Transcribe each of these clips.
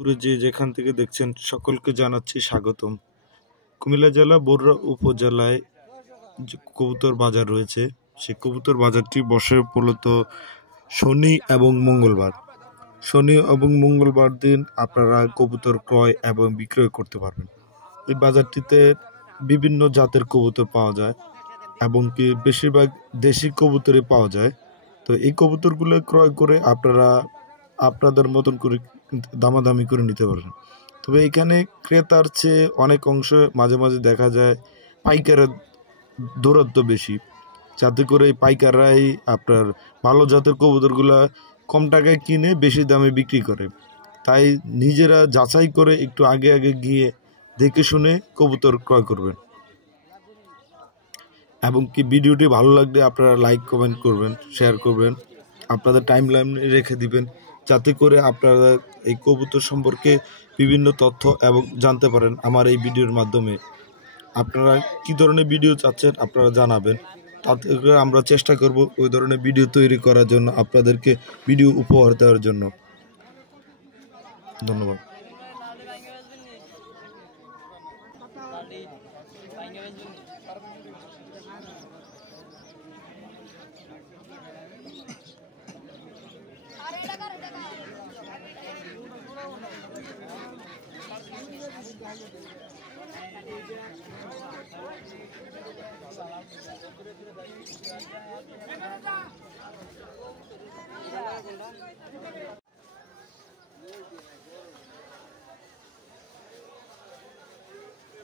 দূরে যে যেখান থেকে দেখছেন সকলকে জানাচ্ছি স্বাগতম। কুমিল্লা জেলা বরুড়া উপজেলায় যে কবুতর বাজার রয়েছে, সেই কবুতর বাজারটি বসে মূলত শনি এবং মঙ্গলবার। শনি এবং মঙ্গলবার দিন আপনারা কবুতর ক্রয় এবং বিক্রয় করতে পারবেন। এই বাজারটিতে বিভিন্ন জাতের কবুতর পাওয়া যায় এবং কি বেশিরভাগ দেশি কবুতরই পাওয়া যায়। তো এই কবুতরগুলো ক্রয় করে আপনারা আপনাদের মতন করে দামাদামি করে নিতে পারেন। তবে এখানে ক্রেতার চেয়ে অনেক অংশে মাঝে মাঝে দেখা যায় পাইকারের দৌরাত্ম বেশি, যাতে করে এই পাইকাররাই আপনার ভালো জাতের কবুতরগুলা কম টাকায় কিনে বেশি দামে বিক্রি করে। তাই নিজেরা যাচাই করে একটু আগে আগে গিয়ে দেখে শুনে কবুতর ক্রয় করবেন। এবং কি ভিডিওটি ভালো লাগলে আপনারা লাইক কমেন্ট করবেন, শেয়ার করবেন, আপনাদের টাইম লাইনে রেখে দিবেন, যাতে করে আপনারা এই কবুতর সম্পর্কে বিভিন্ন তথ্য এবং জানতে পারেন আমার এই ভিডিওর মাধ্যমে। আপনারা কি ধরনের ভিডিও চাচ্ছেন আপনারা জানাবেন, তাতে করে আমরা চেষ্টা করব ওই ধরনের ভিডিও তৈরি করার জন্য, আপনাদেরকে ভিডিও উপহার দেওয়ার জন্য। ধন্যবাদ।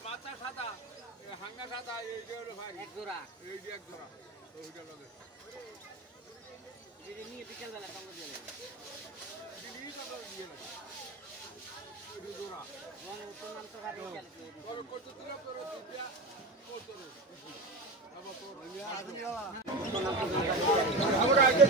বাচ্চা সাদা হাঙ্গা সাদা এই যে হলো ভাই এক জোড়া এই যে এক জোড়া ওইটা লাগে এই নিয়ে বিকেল বেলা কাম দিয়ে লাগে দিলি তো দিয়ে লাগে এই জোড়া ওয়ান তো নাম তো গাড়ি চলছে বড় কত দিলা তোর দিয়া কত রে আবার তোর আমরা আগে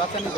বাচ্চা নিয়ে